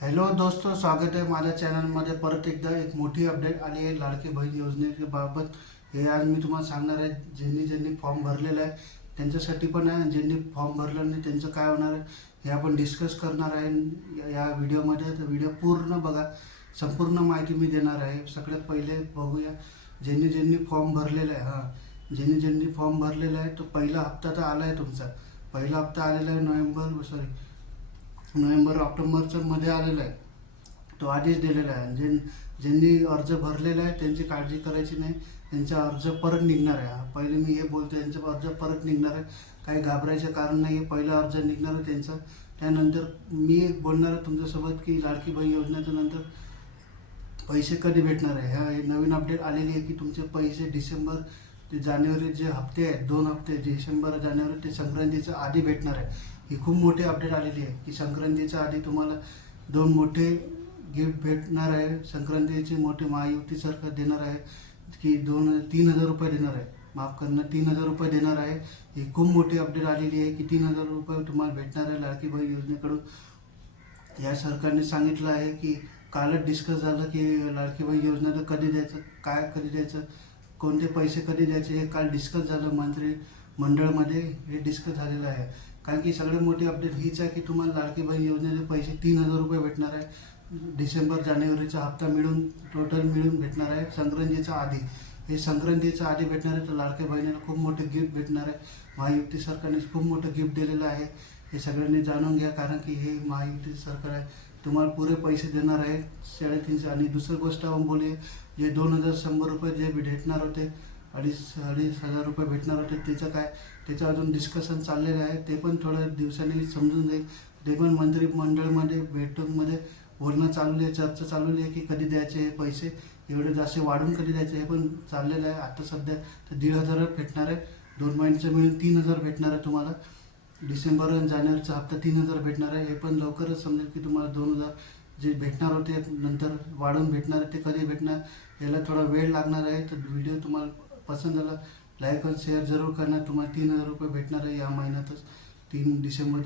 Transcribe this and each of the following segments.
Hello दोस्तों, स्वागत आहे माझ्या चॅनलमध्ये. परत एकदा एक मोठी अपडेट आली आहे लाडकी बहीण योजनेबाबत. हे आज मी तुम्हाला सांगणार आहे. ज्यांनी फॉर्म भरलेला आहे त्यांच्यासाठी पण आहे, आणि ज्यांनी फॉर्म भरला नाही त्यांचं काय होणार आहे हे आपण डिस्कस करणार आहे या व्हिडिओमध्ये. तर व्हिडिओ पूर्ण बघा, संपूर्ण माहिती मी देणार आहे. सगळ्यात पहिले बघूया ज्यांनी फॉर्म भरलेला आहे. ज्यांनी फॉर्म भरलेला आहे तो पहिला हप्ता तर आला आहे तुमचा. पहिला हप्ता आलेला आहे नोव्हेंबर ऑक्टोबरच्या मध्ये आलेला आहे. तो आधीच दिलेला आहे. ज्यांनी अर्ज भरलेला आहे त्यांची काळजी करायची नाही, त्यांचा अर्ज परत निघणार आहे. पहिले मी हे बोलतो, त्यांचा अर्ज परत निघणार आहे, काही घाबरायचं कारण नाही आहे. पहिला अर्ज निघणार आहे त्यांचा. त्यानंतर मी एक बोलणार आहे तुमच्यासोबत की लाडकी बहीण योजनेच्या नंतर पैसे कधी भेटणार आहे. ह्या नवीन अपडेट आलेली आहे की तुमचे पैसे डिसेंबर ते जानेवारी जे हप्ते आहेत, 2 हप्ते डिसेंबर जानेवारी ते संक्रांतीच्या आधी भेटणार आहे. ही खूप मोठी अपडेट आलेली आहे की संक्रांतीच्या आधी तुम्हाला 2 मोठे गिफ्ट भेटणार आहे. संक्रांतीचे मोठे महायुती सरकार देणार आहे की 3,000 रुपये देणार आहे. माफ करणं, 3,000 रुपये देणार आहे. ही खूप मोठी अपडेट आलेली आहे की 3,000 रुपये तुम्हाला भेटणार आहे लाडकी बहीण योजनेकडून. या सरकारने सांगितलं आहे की कालच डिस्कस झालं की लाडकी बहीण योजनेला कधी द्यायचं, काय कधी द्यायचं, कोणते पैसे कधी द्यायचे, हे काल डिस्कस झालं मंत्रिमंडळामध्ये. हे डिस्कस झालेलं आहे. कारण की सगळ्यात मोठी अपडेट हीच आहे की तुम्हाला लाडकी बहीण योजनेचे पैसे 3,000 रुपये भेटणार आहे. डिसेंबर जानेवारीचा हप्ता मिळून टोटल मिळून भेटणार आहे संक्रांतीच्या आधी. हे संक्रांतीच्या आधी भेटणार आहे. तर लाडक्या बहिणीला खूप मोठे गिफ्ट भेटणार आहे. महायुती सरकारने खूप मोठं गिफ्ट दिलेलं आहे. हे सगळ्यांनी जाणून घ्या, कारण की हे महायुती सरकार आहे. तुम्हाला पुरे पैसे देणार आहे 350. आणि दुसरी गोष्ट आपण बोलूया, जे 2,100 रुपये जे भेटणार होते, अडीच हजार रुपये भेटणार होते, त्याचं अजून डिस्कशन चाललेलं आहे. ते पण थोड्या दिवसांनी समजून जाईल. ते पण मंत्रिमंडळामध्ये बैठकमध्ये बोलणं चालू आहे, चर्चा चालू आहे की कधी द्यायचे हे पैसे, एवढे जास्त वाढून कधी द्यायचे हे पण चाललेलं आहे. आता सध्या तर 1,500 भेटणार आहे. 2 महिन्याचं मिळून 3,000 भेटणार आहे तुम्हाला. डिसेंबर आणि जानेवारीचा हप्ता 3,000 भेटणार आहे. हे पण लवकरच समजेल की तुम्हाला 2,000 जे भेटणार होते नंतर वाढून भेटणार आहे ते कधी भेटणार, याला थोडा वेळ लागणार आहे. तर व्हिडिओ तुम्हाला पसंत झाला, लाईक आणि शेअर जरूर करणार. तुम्हाला 3,000 रुपये भेटणार आहे या महिन्यातच. डिसेंबर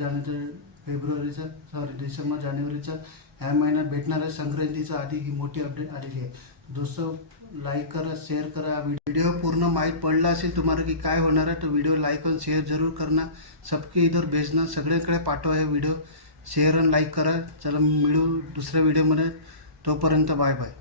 जानेवारीचा ह्या महिन्यात भेटणार आहे. संक्रांतीच्या आधी ही मोठी अपडेट आलेली आहे. दोस्तों, लाईक करा, शेअर करा. व्हिडिओ पूर्ण माहीत पडला असेल तुम्हाला की काय होणार आहे, तर व्हिडिओ लाईक आणि शेअर जरूर करणार. सबके इधर भेजना, सगळ्यांकडे पाठवा हे व्हिडिओ. शेअर आणि लाईक करा. चला मिळू दुसऱ्या व्हिडिओमध्ये. तोपर्यंत बाय बाय.